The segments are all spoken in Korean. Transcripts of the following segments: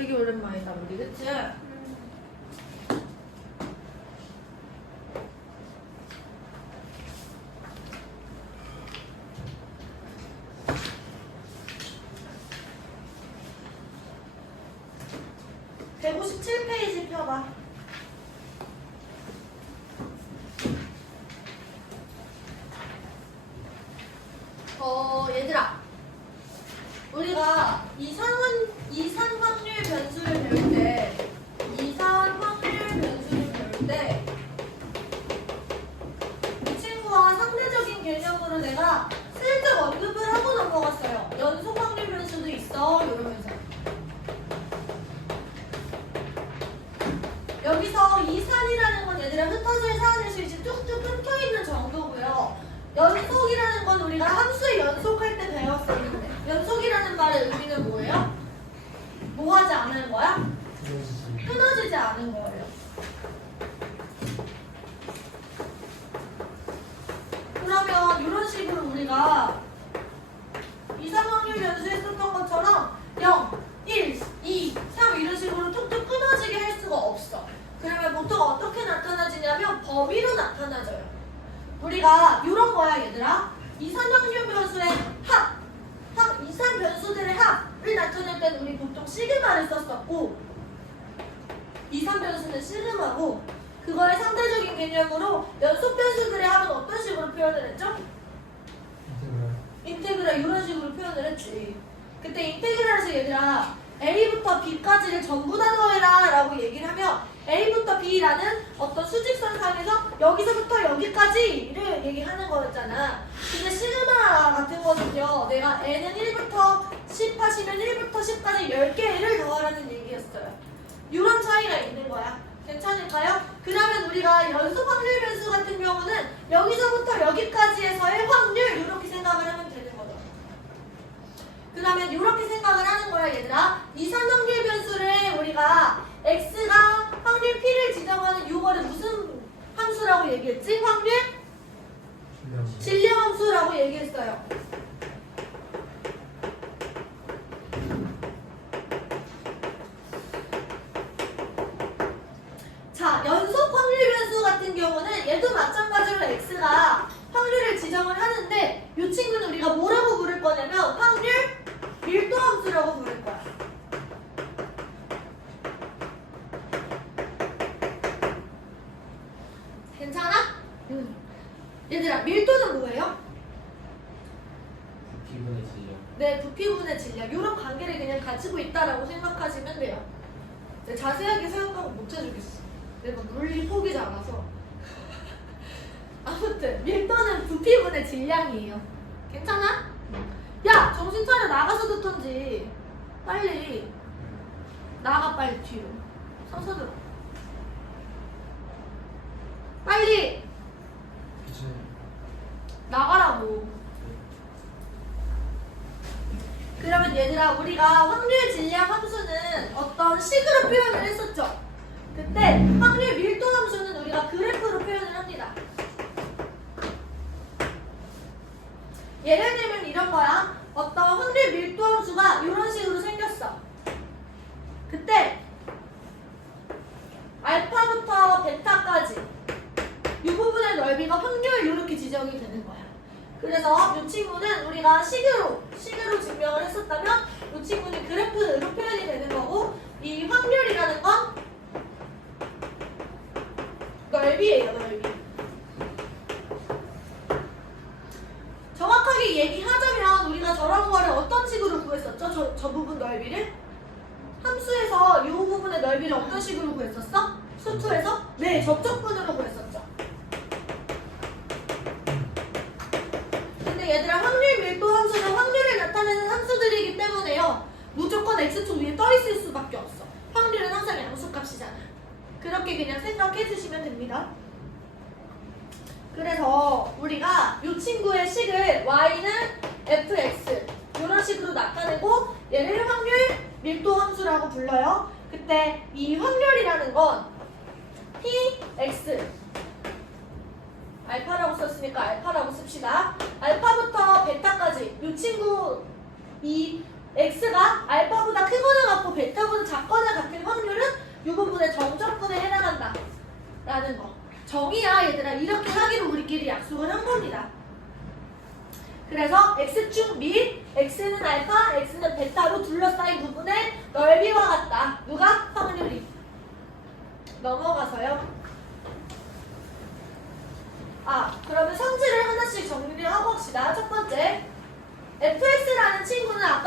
되게 오랜만이다 우리 그치? (157 페이지) 펴봐 어 얘들아 우리가 이상한 이산 확률 변수를 배울 때 이산 확률 변수를 배울 때 이 친구와 상대적인 개념으로 내가 슬쩍 언급을 하고 넘어갔어요. 연속 확률 변수도 있어 이러면서 여기서 이 산이라는 건 얘들아 흩어질 사안에서 이제 뚝뚝 끊겨 있는 정도고요. 연속이라는 건 우리가 함수의 연속할 때 배웠었는데 연속이라는 말의 의미는 뭐예요? 뭐 하지 않은 거야? 끊어지지 않은 거예요. 그러면 이런 식으로 우리가 이상확률 변수에 썼던 것처럼 0, 1, 2, 3 이런 식으로 툭툭 끊어지게 할 수가 없어. 그러면 보통 어떻게 나타나지냐면 범위로 나타나져요. 우리가 이런 거야 얘들아. 이산확률 변수의 합, 합 이산 변수들의 합 을 나타낼 때는 우리 보통 시그마를 썼었고 이산 변수는 시그마고 그거의 상대적인 개념으로 연속 변수들의 합은 어떤 식으로 표현을 했죠? 인테그랄 이런 식으로 표현을 했지. 그때 인테그랄에서 얘들아 A부터 B까지를 전부 다 더해라 라고 얘기를 하면 A부터 B라는 어떤 수직선상에서 여기서부터 여기까지를 얘기하는 거였잖아. 근데 시그마 같은 거는요. 내가 N은 1부터 10 하시면 1부터 10까지 10개를 더하라는 얘기였어요. 이런 차이가 있는 거야. 괜찮을까요? 그러면 우리가 연속 확률 변수 같은 경우는 여기서부터 여기까지에서의 확률 이렇게 생각을 하면 되는 거죠. 그러면 이렇게 생각을 하는 거야 얘들아. 이산 확률 변수를 우리가 x가 확률 p를 지정하는 이거를 무슨 함수라고 얘기했지? 확률 진량 함수라고 얘기했어요. 자, 연속 확률 변수 같은 경우는 얘도 마찬가지로 x가 확률을 지정을 하는데 이 친구는 우리가 뭐라고 부를 거냐면 확률 밀도 함수라고 부를 거야. 괜찮아? 응. 얘들아, 밀도는 뭐예요? 기분의 질량 네, 부피분의 질량 이런 관계를 그냥 가지고 있다라고 생각하시면 돼요. 근데 자세하게 생각하면 못 해주겠어. 내가 물리 폭이 작아서. 아무튼 밀도는 부피분의 질량이에요. 괜찮아? 야, 정신 차려 나가서 듣던지. 빨리 나가 빨리 뒤로. 서서 들어. 빨리 이제 나가라고. 그러면 얘들아 우리가 확률 질량 함수는 어떤 식으로 표현을 했었죠. 그때 확률 밀도 함수는 우리가 그래프로 표현을 합니다. 예를 들면 이런 거야. 어떤 확률 밀도 함수가 이런 식으로 생겼어. 그때 알파부터 베타까지 이 부분의 넓이가 확률 이렇게 지정이 되는 거야. 그래서 이 친구는 우리가 식으로 식으로 증명을 했었다면 이 친구는 그래프로 표현이 되는 거고 이 확률이라는 건 넓이에요, 넓이. 정확하게 얘기하자면 우리가 저런 거를 어떤 식으로 구했었죠? 저, 저 부분 넓이를? 함수에서 이 부분의 넓이를 어떤 식으로 구했었어? 수투에서? 네, 접촉분으로 구했었죠. 근데 얘들아 확률 밀도 나타내는 함수들이기 때문에요. 무조건 x축 위에 떠 있을 수밖에 없어. 확률은 항상 양수값이잖아. 그렇게 그냥 생각해 주시면 됩니다. 그래서 우리가 이 친구의 식을 y는 fx 이런 식으로 나타내고 얘를 확률 밀도 함수라고 불러요. 그때 이 확률이라는 건 px 알파라고 썼으니까 알파라고 씁시다. 알파부터 베타까지 이 친구 이 x가 알파보다 크거나 같고 베타보다 작거나 같은 확률은 6분분의 정적분에 해당한다. 라는 거. 정이야 얘들아. 이렇게 하기로 우리끼리 약속을 한 겁니다. 그래서 x축 및 x는 알파, x는 베타로 둘러싸인 부분의 넓이와 같다. 누가? 확률이. 넘어가서요. 아 그러면 성질을 하나씩 정리를 하고 합시다. 첫 번째.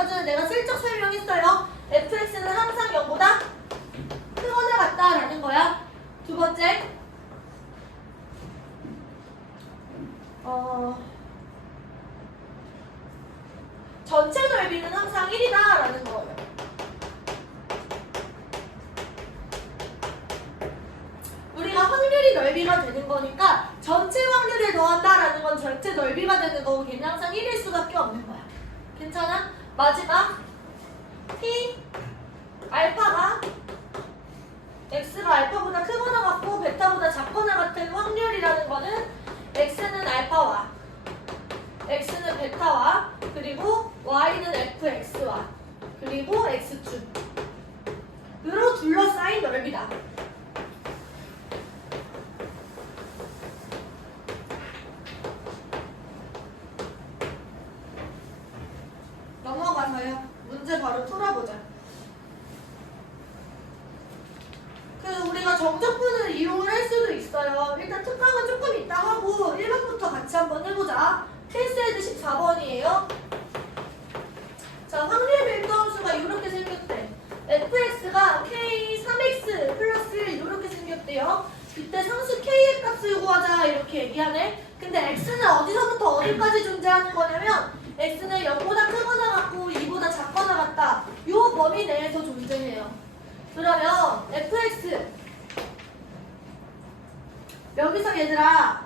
아까 전에 내가 슬쩍 설명했어요. fx는 항상 0보다 크거나 같다라는 거야. 두 번째. 어, 전체 넓이는 항상 1이다라는 거예요. 우리가 확률이 넓이가 되는 거니까 전체 확률을 더한다라는 건 전체 넓이가 되는 거고 걔는 항상 1일 수밖에 없는 거야. 괜찮아? 마지막 t 알파가 x가 알파보다 크거나 같고 베타보다 작거나 같은 확률이라는 거는 x는 알파와 x는 베타와 그리고 y는 fx와 그리고 x축으로 둘러싸인 넓이다. 넘어가서요. 문제 바로 풀어보자. 그 우리가 정적분을 이용을 할 수도 있어요. 일단 특강은 조금 이따 하고 1번부터 같이 한번 해보자. 필수헤드 14번이에요. 자, 확률 밀도함수가 이렇게 생겼대. fx가 k 3x 플러스 1 이렇게 생겼대요. 이때 상수 k의 값을 구하자 이렇게 얘기하네. 근데 x는 어디서부터 어디까지 존재하는 거냐면 x는 0보다 크거나 같고 2보다 작거나 같다. 이 범위 내에서 존재해요. 그러면 fx 여기서 얘들아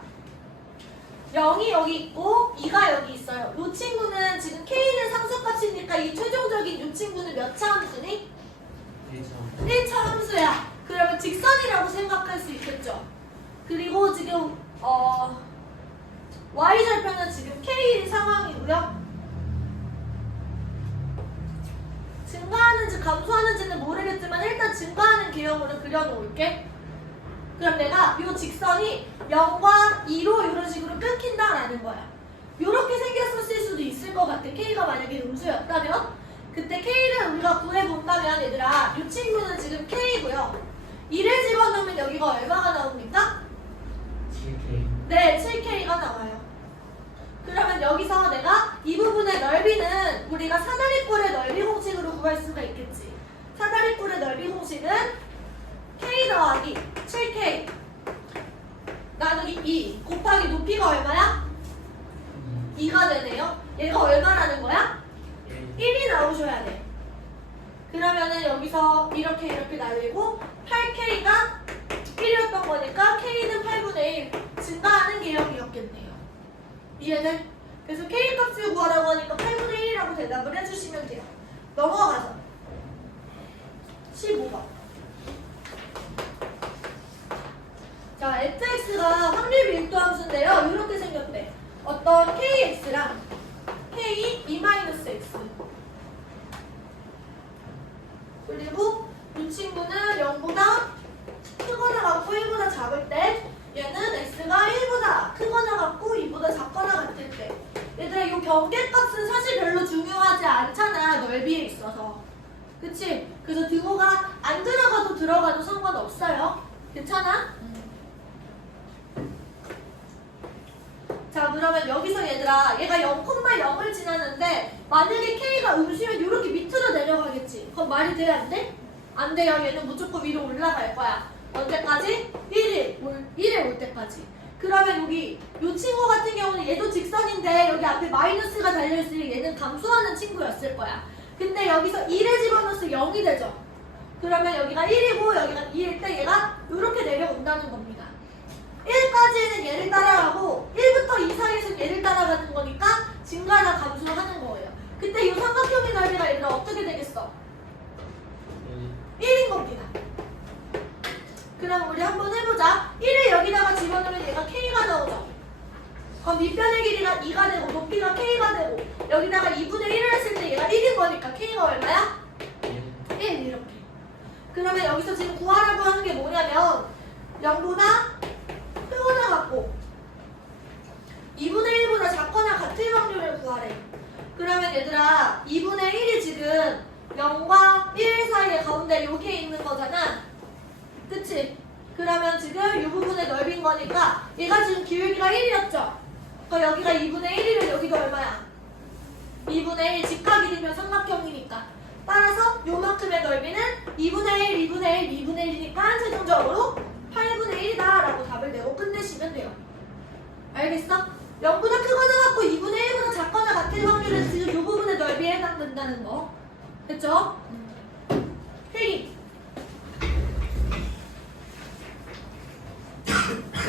0이 여기 있고 2가 여기 있어요. 이 친구는 지금 k는 상수값이니까 이 최종적인 이 친구는 몇 차 함수니? 1점 1차 함수야. 그러면 직선이라고 생각할 수 있겠죠. 그리고 지금 어 y절편은 지금 k 상황이고요. 감소하는지는 모르겠지만 일단 증가하는 개형으로 그려놓을게. 그럼 내가 이 직선이 0과 2로 이런 식으로 끊긴다라는 거야. 이렇게 생겼을 수도 있을 것 같아. K가 만약에 음수였다면 그때 K를 우리가 구해본다면 얘들아 이 친구는 지금 K고요. 2를 집어넣으면 여기가 얼마가 나옵니까? 7K 네, 7K가 나와요. 그러면 여기서 내가 이 부분의 넓이는 우리가 공식으로 구할 수가 있겠지. 사다리꼴의 넓이 공식은 K 더하기 7K 나누기 2 곱하기 높이가 얼마야? 2가 되네요. 얘가 얼마라는 거야? 1이 나오셔야 돼. 그러면은 여기서 이렇게 이렇게 날리고 8K가 1이었던 거니까 K는 8분의 1 증가하는 개형이었겠네요. 이해돼? 그래서 K 값을 구하라고 하니까 8분의 1이라고 대답을 해주시면 돼요. 넘어가자. 15번. 자, fx가 확률 밀도 함수인데요. 이렇게 생겼대. 어떤 kx랑 k 2-x 그리고 이 친구는 0보다 크거나 같고 1보다 작을 때 얘는 x가 1보다 크거나 같고 2보다 작거나 같을 때 얘들아 이 경계값은 사실 별로 중요하지 않잖아 넓이에 있어서 그치? 그래서 등호가 안 들어가도 들어가도 상관없어요 괜찮아? 자 그러면 여기서 얘들아 얘가 0,0을 지났는데 만약에 K가 음수면 이렇게 밑으로 내려가겠지. 그럼 말이 돼? 안 돼? 안 돼요 얘는 무조건 위로 올라갈 거야. 언제까지? 1일. 올, 1일 올 때까지. 그러면 여기 이 친구 같은 경우는 얘도 직선인데 여기 앞에 마이너스가 달려있으니 얘는 감소하는 친구였을 거야. 근데 여기서 2를 집어넣어서 0이 되죠. 그러면 여기가 1이고 여기가 2일 때 얘가 이렇게 내려온다는 겁니다 1까지는 얘를 따라가고 1부터 2 사이에서 얘를 따라가는 거니까 증가나 감소하는 거예요. 그때 이 삼각형의 넓이가 얘들아 어떻게 되겠어? 1인 겁니다. 그럼 우리 한번 해보자. 1을 여기다가 집어넣으면 얘가 K가 나오죠. 그럼 밑변의 길이가 2가 되고 높이가 K가 되고 여기다가 2분의 1을 했을 때 얘가 1인 거니까 K가 얼마야? 1 이렇게. 그러면 여기서 지금 구하라고 하는 게 뭐냐면 0보다 크거나 같고 2분의 1보다 작거나 같을 확률을 구하래. 그러면 얘들아 2분의 1이 지금 0과 1 사이에 가운데 여기에 있는 거잖아. 그치? 그러면 지금 이 부분의 넓인 거니까 얘가 지금 기울기가 1이었죠? 그러니까 여기가 2분의 1이면 여기가 얼마야? 2분의 1 직각이 되면 삼각형이니까 따라서 요만큼의 넓이는 2분의 1, 2분의 1, 2분의 1이니까 최종적으로 8분의 1이다 라고 답을 내고 끝내시면 돼요 알겠어? 0보다 크거나 같고 2분의 1보다 작거나 같을 확률은 지금 이 부분의 넓이에 해당된다는 거 됐죠?